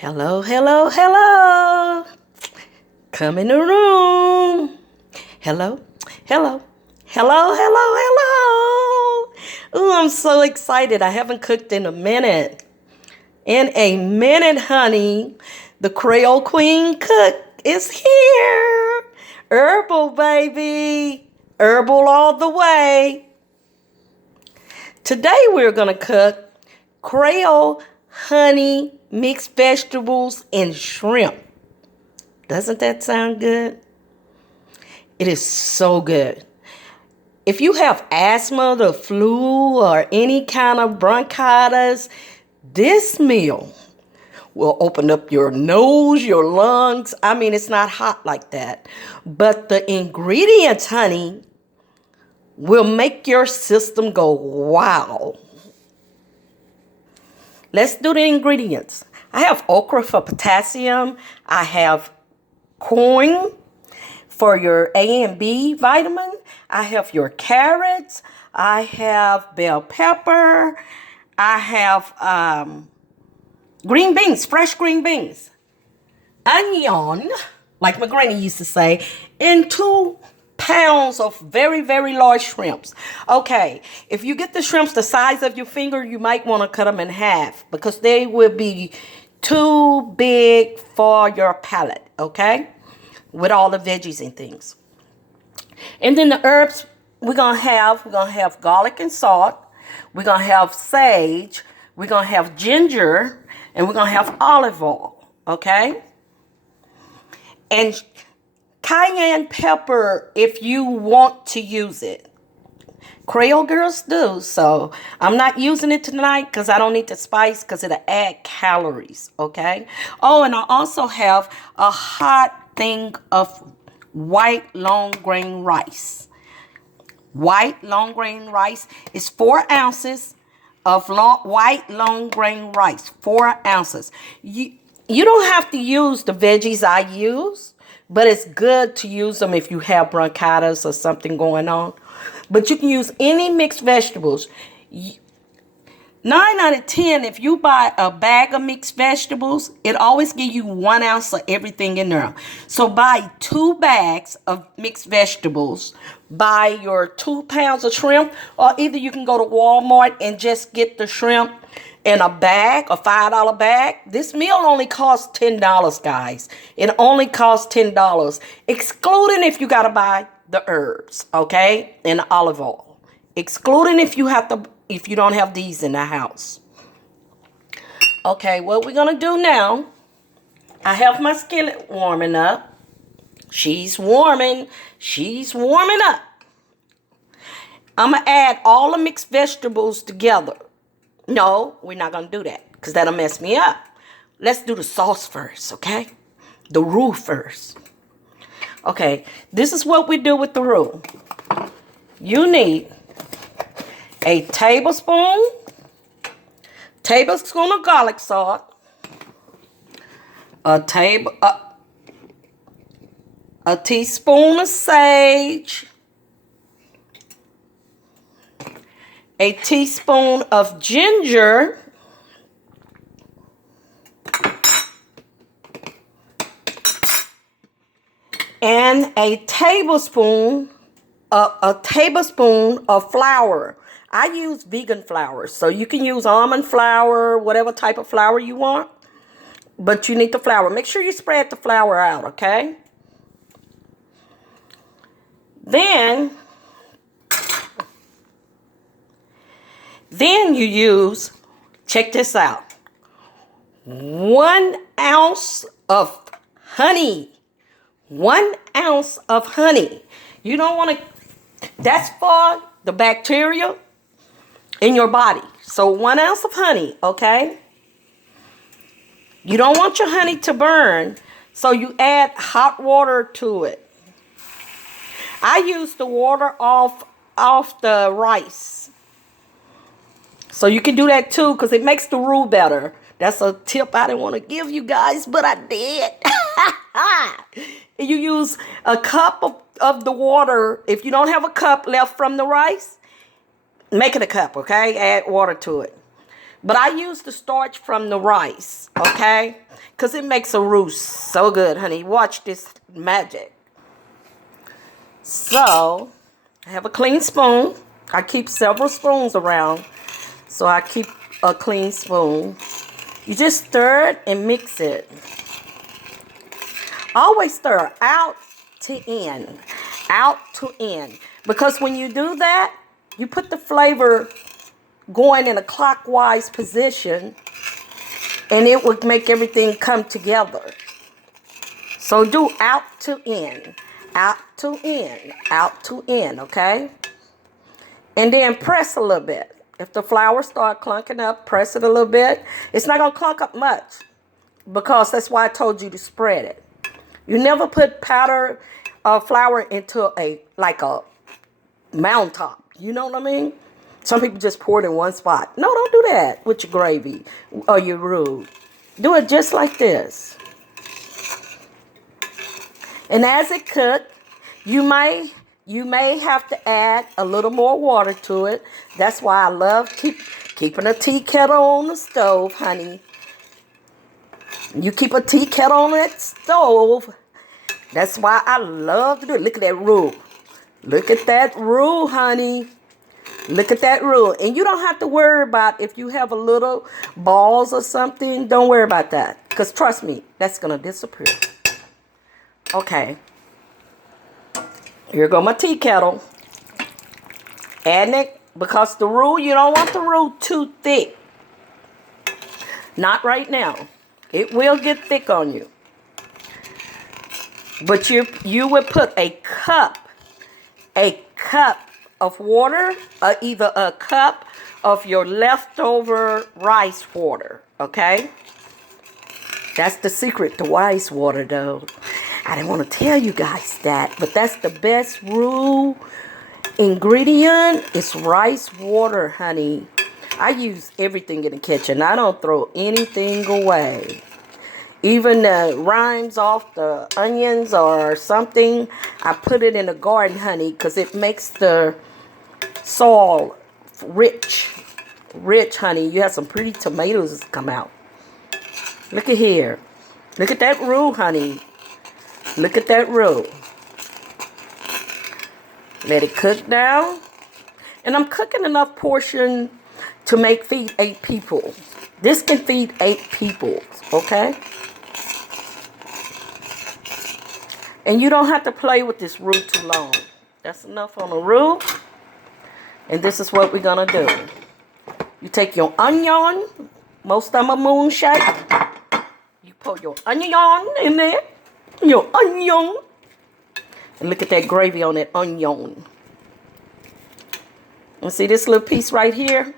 Hello, hello, hello. Come in the room. Hello, hello, hello, hello, hello. Ooh, I'm so excited. I haven't cooked in a minute. In a minute, honey. The Creole Queen cook is here. Herbal, baby. Herbal all the way. Today we're going to cook Creole honey mixed vegetables and shrimp. Doesn't that sound good? It is so good. If you have asthma, the flu, or any kind of bronchitis, this meal will open up your nose, your lungs. I mean, it's not hot like that. But the ingredients, honey, will make your system go wow. Let's do the ingredients. I have okra for potassium. I have corn for your A and B vitamin. I have your carrots. I have bell pepper. I have green beans, fresh green beans. Onion, like my granny used to say, and 2 pounds of very, very large shrimps. Okay, if you get the shrimps the size of your finger, you might want to cut them in half because they will be too big for your palate, okay? With all the veggies and things. And then the herbs we're gonna have garlic and salt. We're gonna have sage. We're gonna have ginger, and we're gonna have olive oil, okay? And cayenne pepper if you want to use it. Creole girls do, so I'm not using it tonight because I don't need the spice because it'll add calories, okay? Oh, and I also have a hot thing of white long grain rice. White long grain rice is 4 ounces of white long grain rice, 4 ounces. You don't have to use the veggies I use, but it's good to use them if you have bronchitis or something going on. But you can use any mixed vegetables. 9 out of 10, if you buy a bag of mixed vegetables, it always gives you 1 ounce of everything in there. So buy 2 bags of mixed vegetables. Buy your 2 pounds of shrimp, or either you can go to Walmart and just get the shrimp in a bag, a $5 bag. This meal only costs $10, guys. It only costs $10, excluding if you got to buy the herbs, okay, and the olive oil. Excluding if you don't have these in the house. Okay, what we're going to do now, I have my skillet warming up. She's warming up. I'm going to add all the mixed vegetables together. No, we're not going to do that because that'll mess me up. Let's do the sauce first, okay? The roux first. Okay, this is what we do with the roux. You need a tablespoon of garlic salt, a teaspoon of sage, a teaspoon of ginger, and a tablespoon of flour. I use vegan flour, so you can use almond flour, whatever type of flour you want, but you need the flour. Make sure you spread the flour out, okay? Then you use, check this out, 1 ounce of honey. 1 ounce of honey. You don't want to, that's for the bacteria in your body. So 1 ounce of honey, okay? You don't want your honey to burn, so you add hot water to it. I use the water off the rice. So you can do that too because it makes the roux better. That's a tip I didn't want to give you guys, but I did. You use a cup of the water. If you don't have a cup left from the rice, make it a cup, okay? Add water to it. But I use the starch from the rice, okay? Because it makes a roux so good, honey. Watch this magic. So, I have a clean spoon. I keep several spoons around, so I keep a clean spoon. You just stir it and mix it. Always stir out to in, out to in. Because when you do that, you put the flavor going in a clockwise position, and it would make everything come together. So do out to in, out to in, out to in, okay? And then press a little bit. If the flour start clunking up, press it a little bit. It's not going to clunk up much, because that's why I told you to spread it. You never put powder flour into a mountaintop. You know what I mean? Some people just pour it in one spot. No, don't do that with your gravy or your roux. Do it just like this. And as it cooks, you may have to add a little more water to it. That's why I love keeping a tea kettle on the stove, honey. You keep a tea kettle on that stove. That's why I love to do it. Look at that roux. Look at that roux, honey. Look at that roux. And you don't have to worry about if you have a little balls or something. Don't worry about that. Because trust me, that's going to disappear. Okay. Here go my tea kettle. Add it, because the roux, you don't want the roux too thick. Not right now. It will get thick on you. But you would put a cup of water, or either a cup of your leftover rice water, okay? That's the secret to rice water, though. I didn't want to tell you guys that, but that's the best roux ingredient. It's rice water, honey. I use everything in the kitchen. I don't throw anything away. Even the rinds off the onions or something, I put it in the garden, honey, because it makes the soil rich, honey. You have some pretty tomatoes come out. Look at here. Look at that roux, honey. Look at that roux. Let it cook down. And I'm cooking enough portion to feed 8 people. This can feed 8 people, okay? And you don't have to play with this roux too long. That's enough on the roux. And this is what we're going to do. You take your onion. Most of them are moonshake. You put your onion in there. Your onion. And look at that gravy on that onion. And see this little piece right here?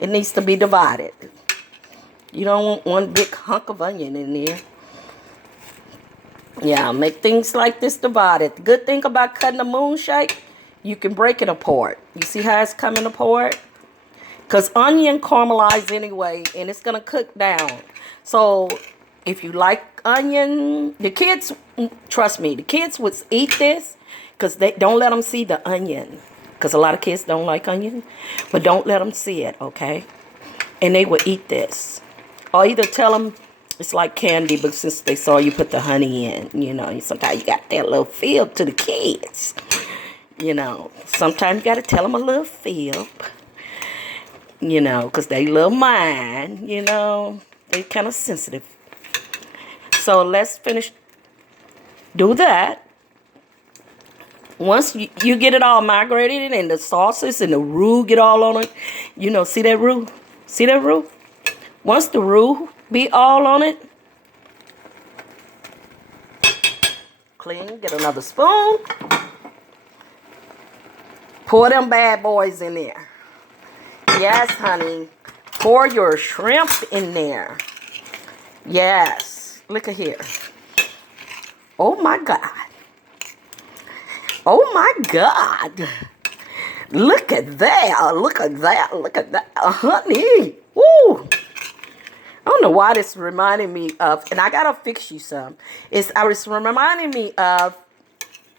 It needs to be divided. You don't want one big hunk of onion in there. Yeah, make things like this divided. The good thing about cutting a moonshake, you can break it apart. You see how it's coming apart? Because onion caramelizes anyway, and it's going to cook down. So, if you like onion, the kids, trust me, the kids would eat this, because they don't let them see the onion. Because a lot of kids don't like onion. But don't let them see it, okay? And they will eat this. Or either tell them it's like candy, but since they saw you put the honey in, you know, sometimes you got that little feel to the kids. You know, sometimes you got to tell them a little feel. You know, because they little mind, you know. They kind of sensitive. So let's finish. Do that. Once you get it all migrated and the sauces and the roux get all on it, you know, see that roux? See that roux? Once the roux be all on it, clean, get another spoon. Pour them bad boys in there. Yes, honey. Pour your shrimp in there. Yes. Look at here. Oh, my God. Oh, my God. Look at that. Look at that. Look at that. Honey. Woo. I don't know why this reminded me of, and I got to fix you some. It's reminding me of,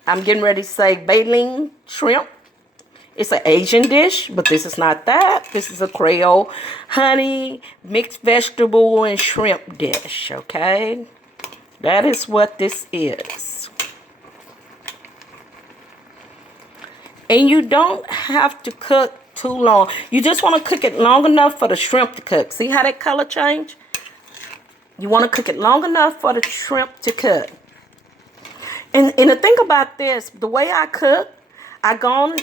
I'm getting ready to say baleen shrimp. It's an Asian dish, but this is not that. This is a Creole honey, mixed vegetable, and shrimp dish, okay? That is what this is. And you don't have to cook too long. You just want to cook it long enough for the shrimp to cook. See how that color change? You want to cook it long enough for the shrimp to cook. And the thing about this, the way I cook, I gonna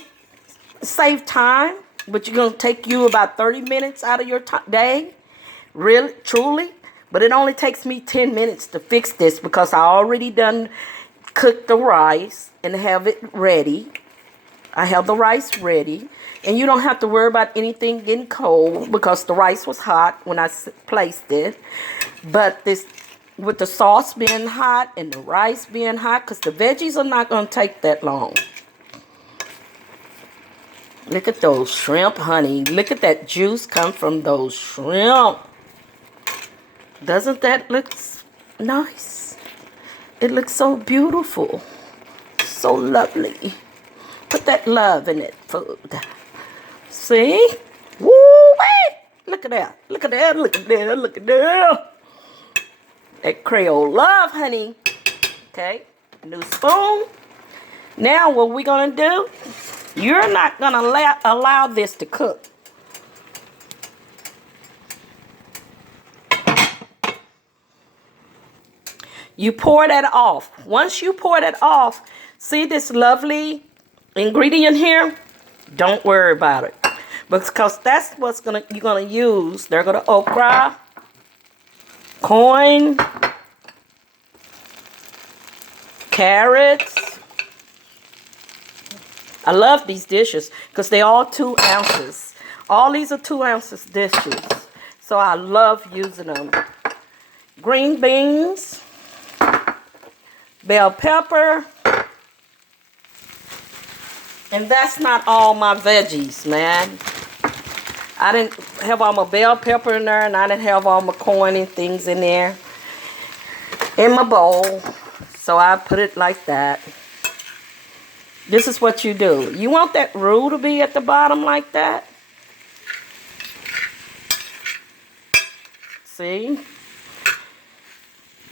save time, but you're gonna take you about 30 minutes out of your day, really, truly. But it only takes me 10 minutes to fix this because I already done cooked the rice and have it ready. I have the rice ready, and you don't have to worry about anything getting cold because the rice was hot when I placed it. But this, with the sauce being hot and the rice being hot, because the veggies are not going to take that long. Look at those shrimp, honey. Look at that juice come from those shrimp. Doesn't that look nice? It looks so beautiful. So lovely. Put that love in that food. See? Woo-wee! Look at that. Look at that. Look at that. Look at that. That Creole love, honey. Okay. New spoon. Now what we're going to do, you're not going to allow this to cook. You pour that off. Once you pour that off, see this lovely ingredient here? Don't worry about it. Because that's what's you're gonna use. They're gonna okra, corn, carrots. I love these dishes because they're all 2 ounces. All these are 2 ounces dishes. So I love using them. Green beans, bell pepper. And that's not all my veggies, man. I didn't have all my bell pepper in there, and I didn't have all my corn and things in there in my bowl. So I put it like that. This is what you do. You want that roux to be at the bottom like that. See?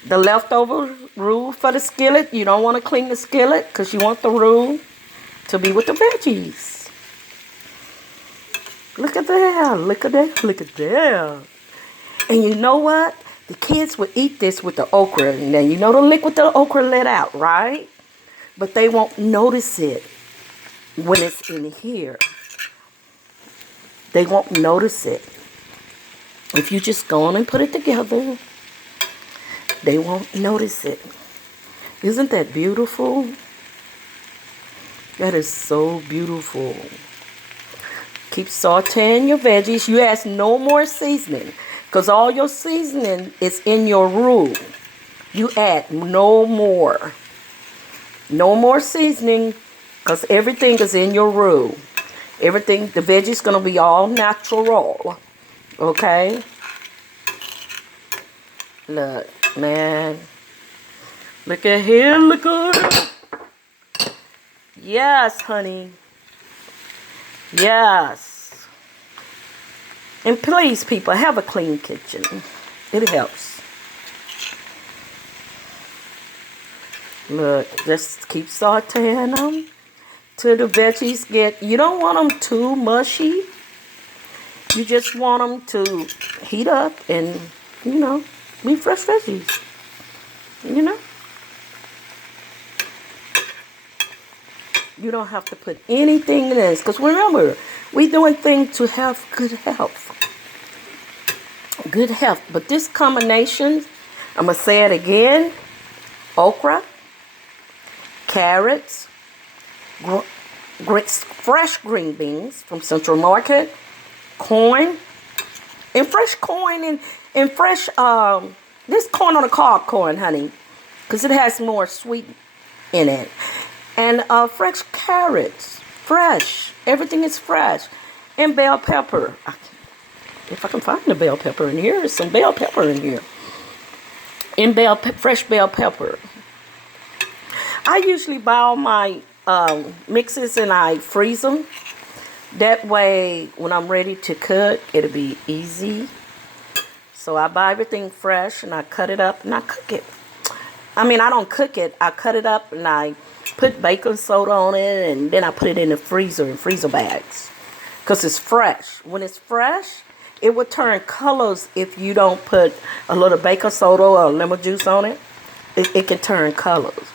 The leftover roux for the skillet. You don't want to clean the skillet because you want the roux to be with the veggies. Look at that. Look at that. Look at that. And you know what? The kids would eat this with the okra. Now, you know the liquid the okra let out, right? But they won't notice it when it's in here. They won't notice it. If you just go on and put it together, they won't notice it. Isn't that beautiful? That is so beautiful. Keep sauteing your veggies. You add no more seasoning because all your seasoning is in your roux. You add no more. No more seasoning because everything is in your roux. Everything, the veggies going to be all natural. Okay? Look, man. Look at here. Look at it. Yes, honey. Yes. And please, people, have a clean kitchen. It helps. Look, just keep sauteing them till the veggies get, you don't want them too mushy. You just want them to heat up and, you know, be fresh veggies. You know? You don't have to put anything in this. Because remember, we're doing things to have good health. Good health. But this combination, I'm going to say it again. Okra, carrots, fresh green beans from Central Market, corn, and fresh corn and fresh, this corn on the cob corn, honey. Because it has more sweet in it. And fresh carrots, fresh. Everything is fresh. And bell pepper. If I can find the bell pepper in here, there's some bell pepper in here. And fresh bell pepper. I usually buy all my mixes and I freeze them. That way, when I'm ready to cook, it'll be easy. So I buy everything fresh and I cut it up and I cook it. I mean, I don't cook it. I cut it up and I put baking soda on it and then I put it in the freezer, in freezer bags. Because it's fresh. When it's fresh, it will turn colors if you don't put a little baking soda or lemon juice on it. It can turn colors.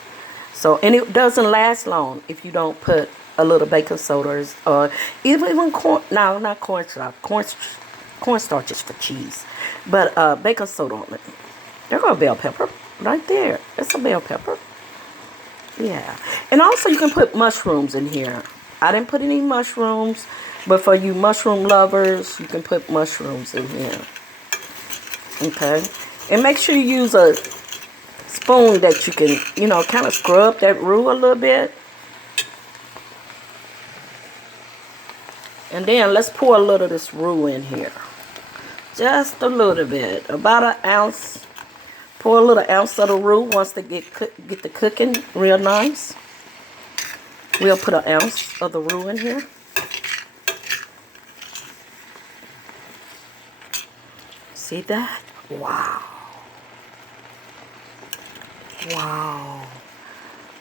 So, and it doesn't last long if you don't put a little baking soda or even corn. No, not cornstarch. Cornstarch is for cheese. But baking soda on it. There go a bell pepper right there. That's a bell pepper. Yeah. And also you can put mushrooms in here. I didn't put any mushrooms, but for you mushroom lovers, you can put mushrooms in here. Okay. And make sure you use a spoon that you can, you know, kind of scrub that roux a little bit. And then let's pour a little of this roux in here. Just a little bit. About an ounce. Pour a little ounce of the roux once they get the cooking real nice. We'll put an ounce of the roux in here. See that? Wow. Wow.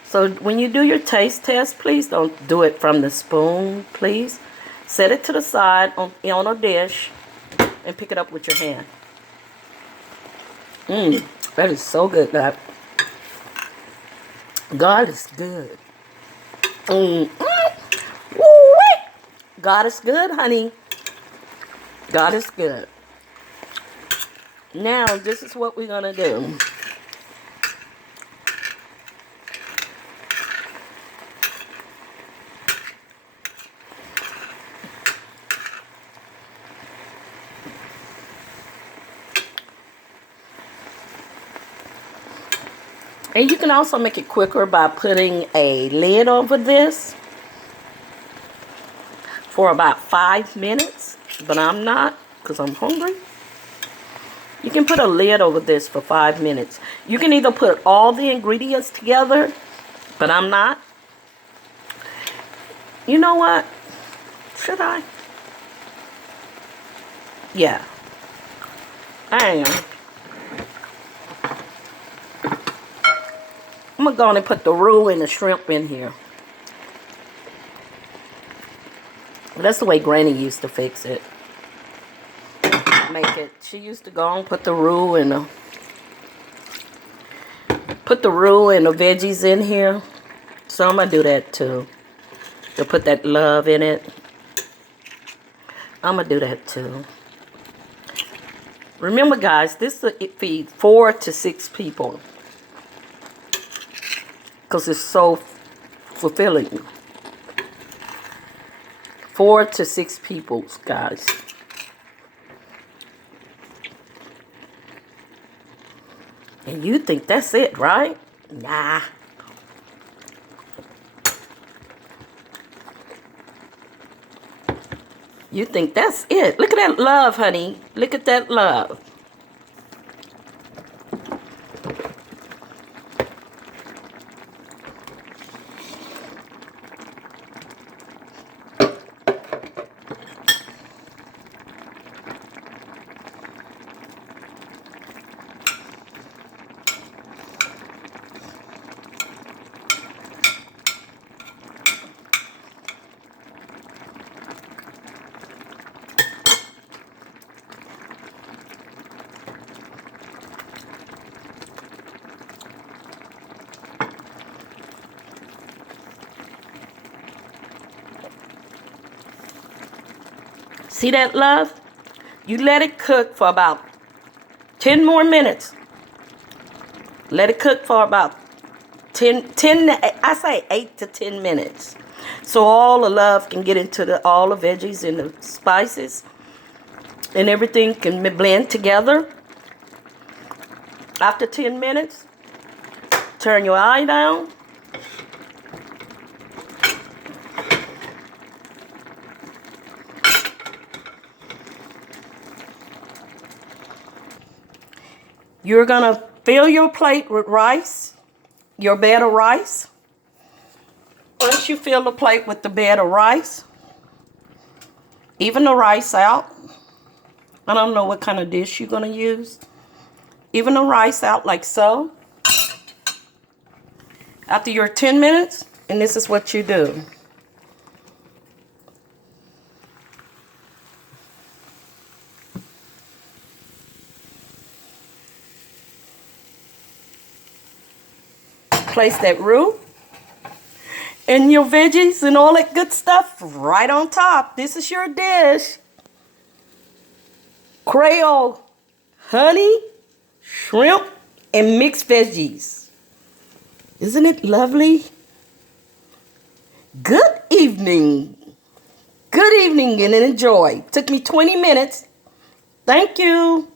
So when you do your taste test, please don't do it from the spoon, please. Set it to the side on a dish and pick it up with your hand. That is so good, God. God is good. Woo-wee. God is good, honey. God is good. Now, this is what we're going to do. And you can also make it quicker by putting a lid over this for about 5 minutes. But I'm not, because I'm hungry. You can put a lid over this for 5 minutes. You can either put all the ingredients together, but I'm not. You know what? Should I? Yeah. I am. I'm going to go on and put the roux and the shrimp in here. That's the way Granny used to fix it. Make it. She used to go and put the roux and the veggies in here. So I'm going to do that too. To put that love in it. I'm going to do that too. Remember, guys, this will feed 4 to 6 people. Because it's so fulfilling. 4 to 6 people, guys. And you think that's it, right? Nah. You think that's it. Look at that love, honey. Look at that love. See that, love? You let it cook for about 10 more minutes. Let it cook for about 10 I say 8 to 10 minutes. So all the love can get into all the veggies and the spices. And everything can blend together. After 10 minutes, turn your eye down. You're going to fill your plate with rice, your bed of rice. Once you fill the plate with the bed of rice, Even the rice out. I don't know what kind of dish you're going to use. Even the rice out like so. After your 10 minutes, and this is what you do. Place that roux and your veggies and all that good stuff right on top. This is your dish. Creole honey, shrimp, and mixed veggies. Isn't it lovely? Good evening. Good evening and enjoy. Took me 20 minutes. Thank you.